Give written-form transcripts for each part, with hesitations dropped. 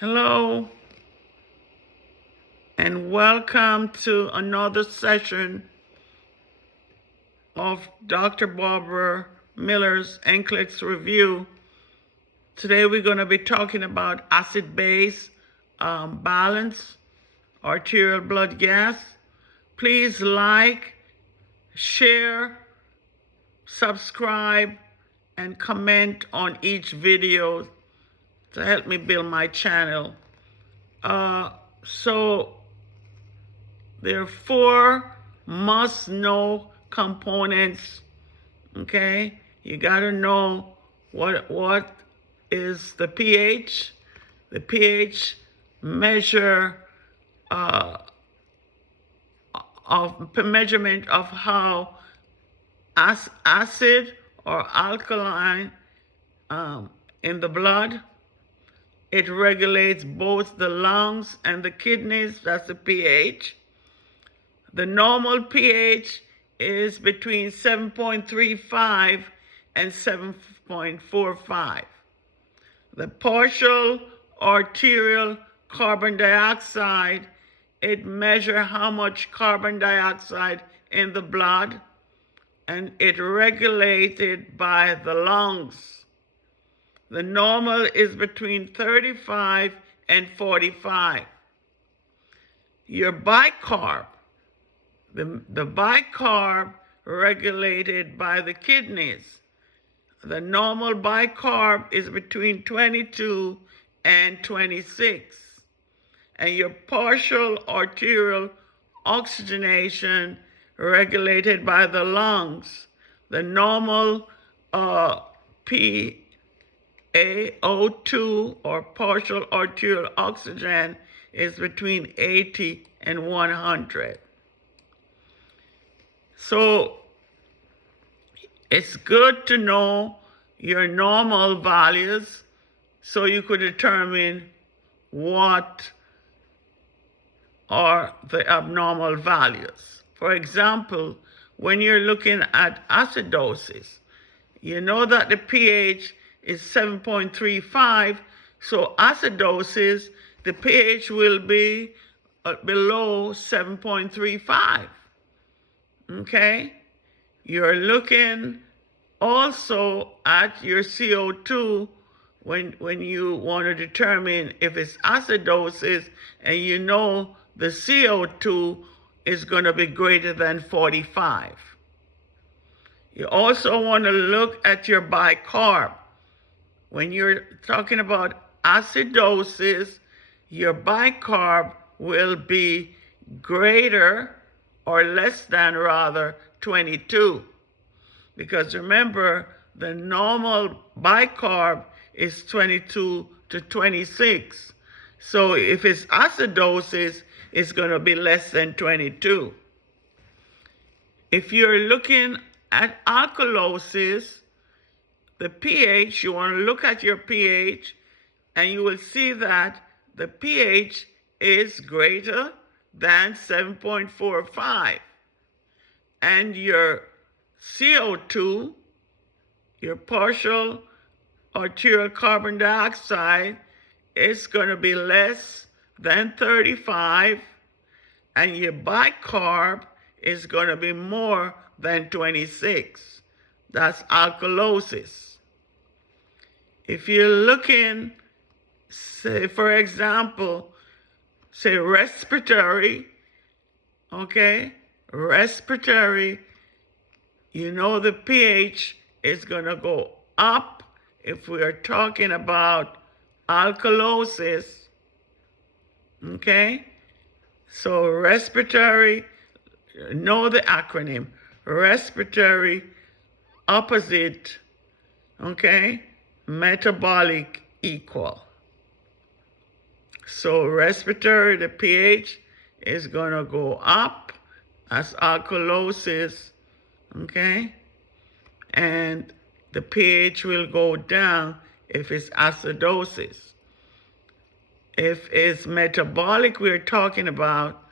Hello, and welcome to another session of Dr. Barbara Miller's NCLEX review. Today we're going to be talking about acid-base balance, arterial blood gas. Please like, share, subscribe, and comment on each video to help me build my channel. So there are 4 must-know components. Okay, you got to know what is the pH. The pH measure measurement of how acid or alkaline in the blood. It regulates both the lungs and the kidneys. That's the pH. The normal pH is between 7.35 and 7.45. The partial arterial carbon dioxide, it measures how much carbon dioxide in the blood, and it regulated by the lungs. The normal is between 35 and 45. Your bicarb, the bicarb regulated by the kidneys. The normal bicarb is between 22 and 26. And your partial arterial oxygenation regulated by the lungs. The normal PaO2 or partial arterial oxygen is between 80 and 100. So it's good to know your normal values so you could determine what are the abnormal values. For example, when you're looking at acidosis, you know that the pH is 7.35, so acidosis, the pH will be below 7.35. Okay? You're looking also at your CO2 when you want to determine if it's acidosis, and you know the CO2 is going to be greater than 45. You also want to look at your bicarb. When you're talking about acidosis, your bicarb will be greater or less than, rather, 22. Because remember, the normal bicarb is 22 to 26. So if it's acidosis, it's going to be less than 22. If you're looking at alkalosis, the pH, you want to look at your pH, and you will see that the pH is greater than 7.45. And your CO2, your partial arterial carbon dioxide, is going to be less than 35, and your bicarb is going to be more than 26. That's alkalosis. If you're looking, say, for example, say respiratory, okay? Respiratory, you know the pH is going to go up if we are talking about alkalosis, okay? So respiratory, know the acronym, respiratory, opposite, okay? Metabolic, equal. So respiratory, the pH is going to go up as alkalosis, okay? And the pH will go down if it's acidosis. If it's metabolic we're talking about,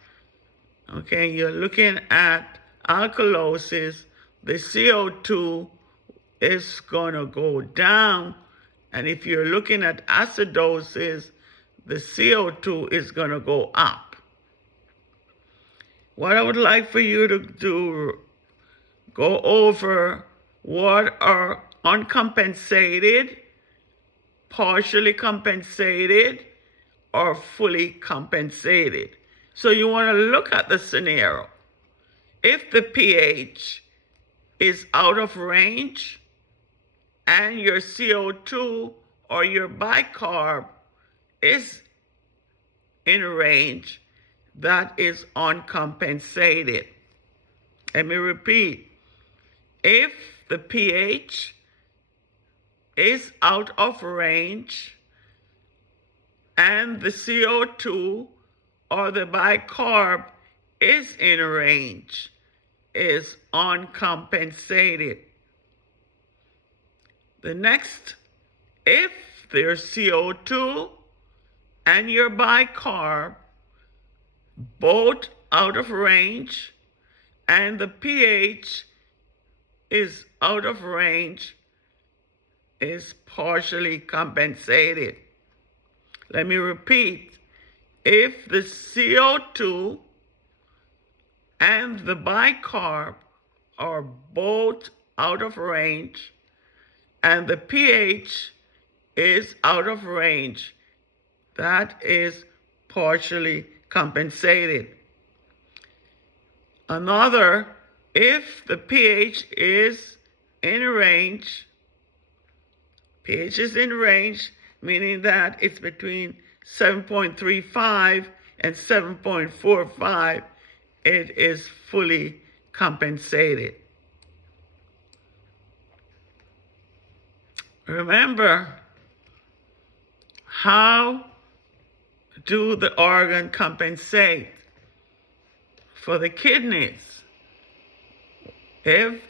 okay, you're looking at alkalosis, the CO2 is going to go down. And if you're looking at acidosis, the CO2 is going to go up. What I would like for you to do, go over what are uncompensated, partially compensated, or fully compensated. So you want to look at the scenario. If the pH is out of range and your CO2 or your bicarb is in range, that is uncompensated. Let me repeat. If the pH is out of range and the CO2 or the bicarb is in range, is uncompensated. The next, if their CO2 and your bicarb both out of range and the pH is out of range, is partially compensated. Let me repeat. If the CO2 and the bicarb are both out of range and the pH is out of range, that is partially compensated. Another, if the pH is in range, pH is in range, meaning that it's between 7.35 and 7.45, it is fully compensated. Remember, how do the organ compensate? For the kidneys, if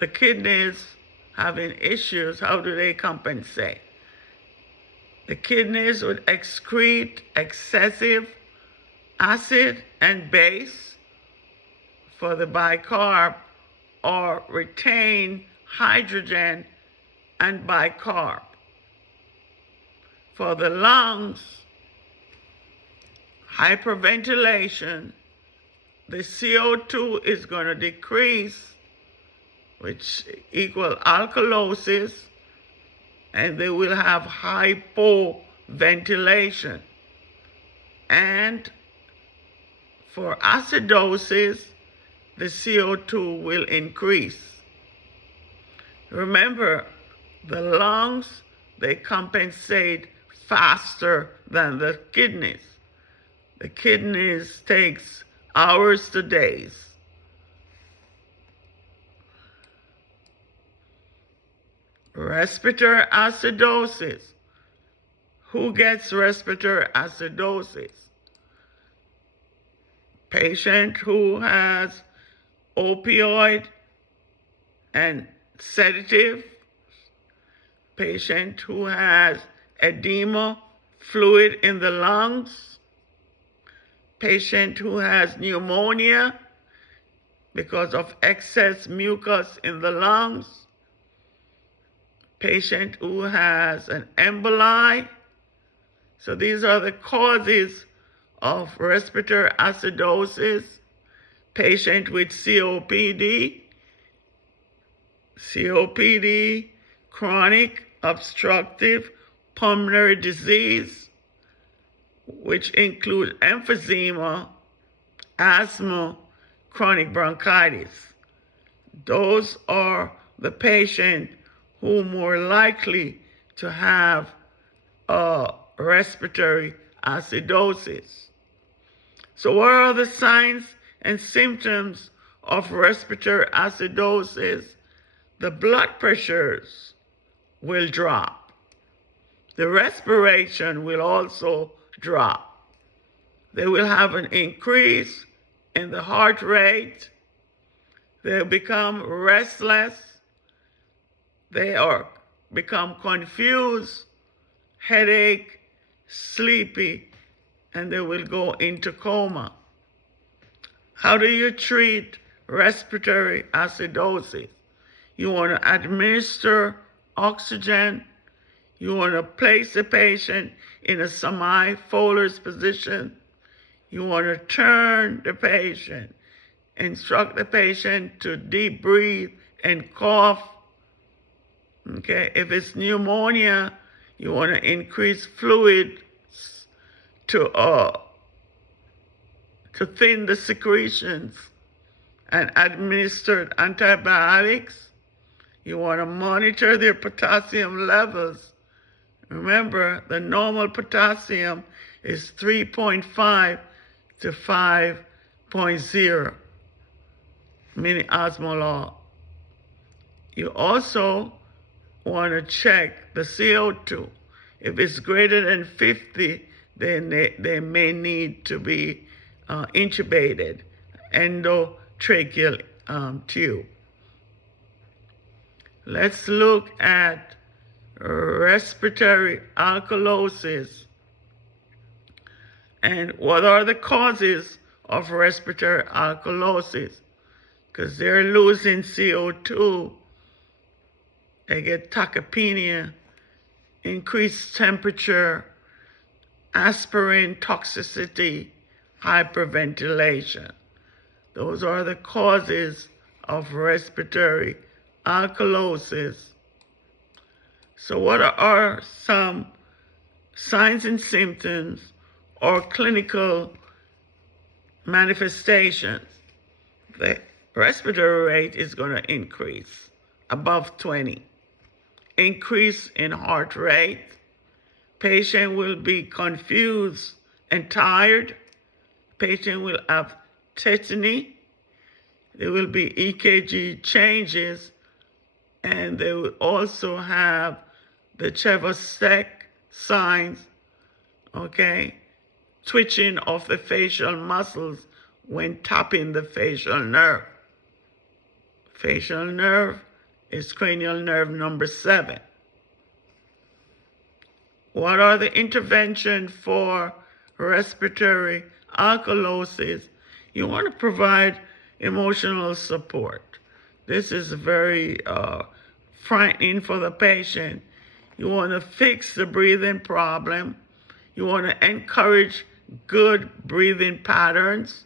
the kidneys having issues, how do they compensate? The kidneys would excrete excessive acid and base for the bicarb, or retain hydrogen and bicarb. For the lungs, hyperventilation, the CO2 is going to decrease, which equal alkalosis, and they will have hypoventilation. And for acidosis, the CO2 will increase. Remember, the lungs, they compensate faster than the kidneys. The kidneys takes hours to days. Respiratory acidosis. Who gets respiratory acidosis? Patient who has opioid and sedative, patient who has edema, fluid in the lungs, patient who has pneumonia because of excess mucus in the lungs, patient who has an emboli. So these are the causes of respiratory acidosis. Patient with COPD, chronic obstructive pulmonary disease, which include emphysema, asthma, chronic bronchitis. Those are the patient who are more likely to have respiratory acidosis. So what are the signs and symptoms of respiratory acidosis? The blood pressures will drop. The respiration will also drop. They will have an increase in the heart rate. They'll become restless. They become confused, headache, sleepy, and they will go into coma. How do you treat respiratory acidosis? You want to administer oxygen. You want to place the patient in a semi-Fowler's position. You want to turn the patient, instruct the patient to deep breathe and cough. Okay, if it's pneumonia, you want to increase fluid to thin the secretions and administer antibiotics. You want to monitor their potassium levels. Remember, the normal potassium is 3.5 to 5.0 milliosmolar. You also want to check the CO2. If it's greater than 50, then they may need to be intubated, endotracheal tube. Let's look at respiratory alkalosis. And what are the causes of respiratory alkalosis? Because they're losing CO2, they get tachypnea, increased temperature, aspirin toxicity, hyperventilation. Those are the causes of respiratory alkalosis. So what are some signs and symptoms or clinical manifestations? The respiratory rate is going to increase above 20. Increase in heart rate. Patient will be confused and tired. Patient will have tetany. There will be EKG changes, and they will also have the Chevostek signs, okay? Twitching of the facial muscles when tapping the facial nerve. Facial nerve is cranial nerve number 7. What are the interventions for respiratory alkalosis? You want to provide emotional support. This is very frightening for the patient. You want to fix the breathing problem. You want to encourage good breathing patterns.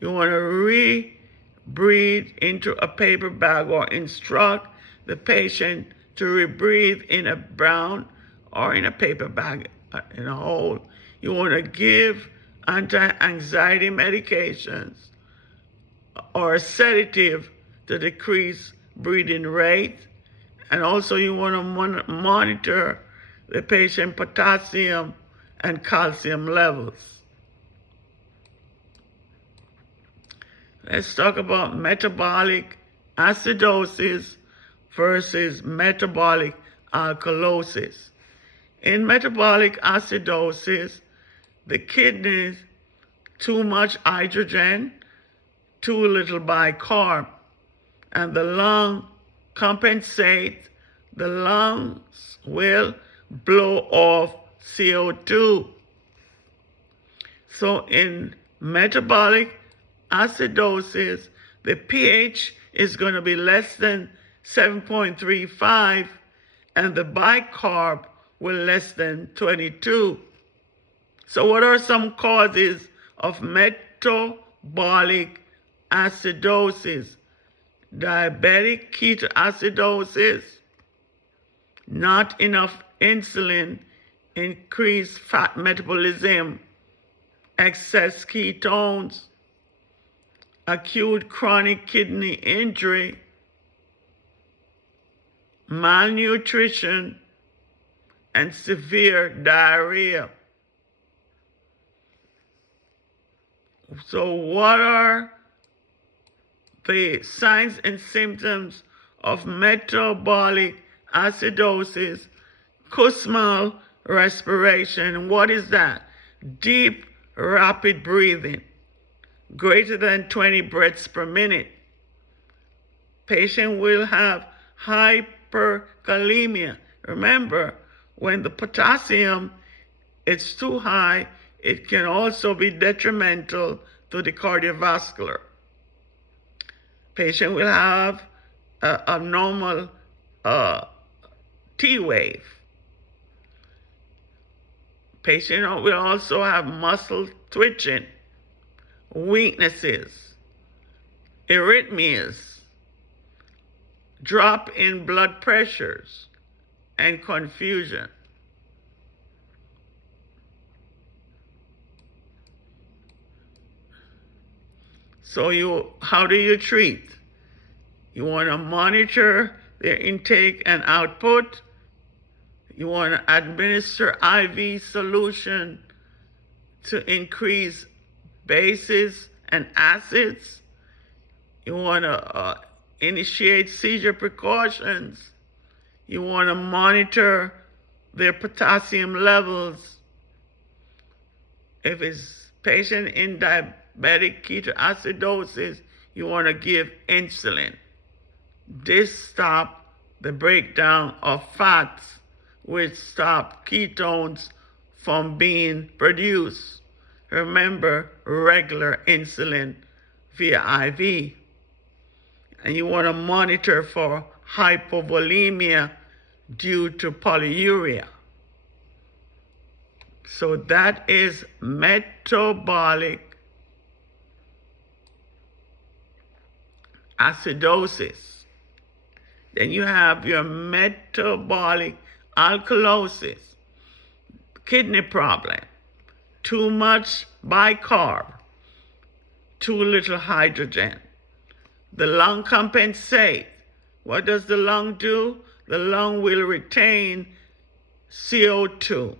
You want to re-breathe into a paper bag or instruct the patient to rebreathe in a brown or in a paper bag in a hole. You want to give anti-anxiety medications or a sedative to decrease breathing rate. And also you want to monitor the patient potassium and calcium levels. Let's talk about metabolic acidosis versus metabolic alkalosis. In metabolic acidosis, the kidneys, too much hydrogen, too little bicarb, and the lung compensate. The lungs will blow off CO2. So in metabolic acidosis, the pH is going to be less than 7.35, and the bicarb will less than 22. So what are some causes of metabolic acidosis? Diabetic ketoacidosis, not enough insulin, increased fat metabolism, excess ketones, acute chronic kidney injury, malnutrition, and severe diarrhea. So what are the signs and symptoms of metabolic acidosis? Kussmaul respiration. What is that? Deep, rapid breathing, greater than 20 breaths per minute. Patient will have hyperkalemia. Remember, when the potassium is too high, it can also be detrimental to the cardiovascular. Patient will have a normal T wave. Patient will also have muscle twitching, weaknesses, arrhythmias, drop in blood pressures, and confusion. So how do you treat? You want to monitor their intake and output. You want to administer IV solution to increase bases and acids. You want to initiate seizure precautions. You want to monitor their potassium levels. If it's patient in diabetic ketoacidosis, you want to give insulin. This stops the breakdown of fats, which stop ketones from being produced. Remember, regular insulin via IV. And you want to monitor for hypovolemia due to polyuria. So that is metabolic acidosis. Then you have your metabolic alkalosis, kidney problem, too much bicarb, too little hydrogen. The lung compensate. What does the lung do? The lung will retain CO2.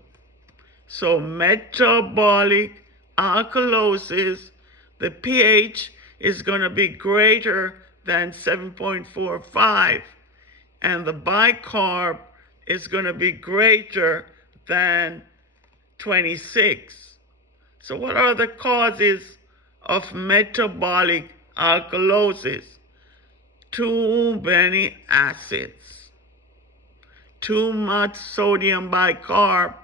So metabolic alkalosis, the pH is going to be greater than 7.45, and the bicarb is going to be greater than 26. So what are the causes of metabolic alkalosis? Too many acids, too much sodium bicarb,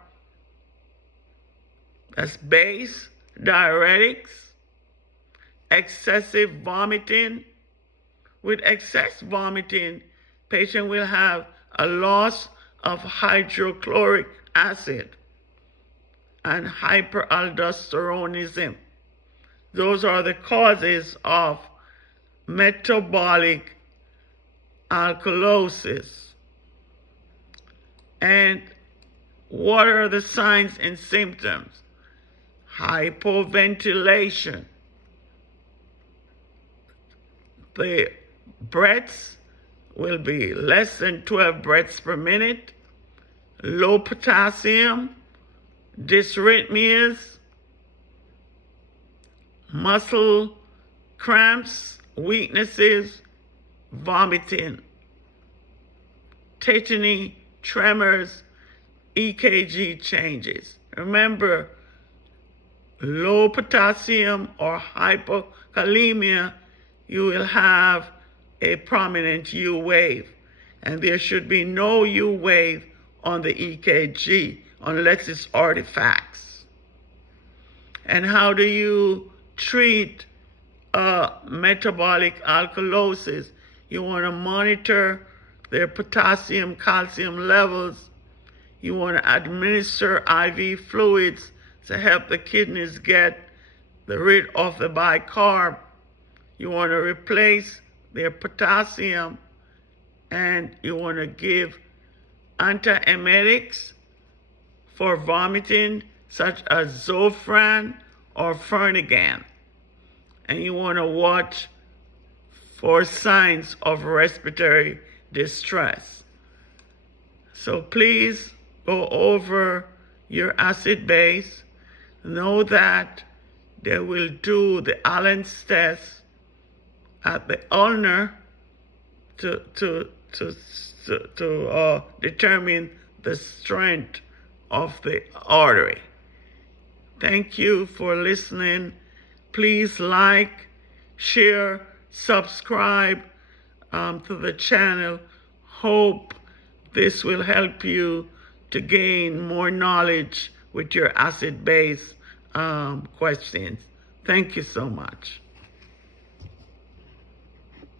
that's base, diuretics, excessive vomiting. With excess vomiting, patient will have a loss of hydrochloric acid and hyperaldosteronism. Those are the causes of metabolic alkalosis. And what are the signs and symptoms? Hypoventilation. The breaths will be less than 12 breaths per minute, low potassium, dysrhythmias, muscle cramps, weaknesses, vomiting, tetany, tremors, EKG changes. Remember, low potassium or hypokalemia, you will have a prominent U wave. And there should be no U wave on the EKG unless it's artifacts. And how do you treat metabolic alkalosis? You want to monitor their potassium, calcium levels. You want to administer IV fluids to help the kidneys get rid of the bicarb. You want to replace their potassium, and you want to give antiemetics for vomiting, such as Zofran or Fernigan. And you want to watch for signs of respiratory distress. So please go over your acid base. Know that they will do the Allen's test at the ulnar to determine the strength of the artery. Thank you for listening. Please like, share, subscribe to the channel. Hope this will help you to gain more knowledge with your acid-base questions. Thank you so much.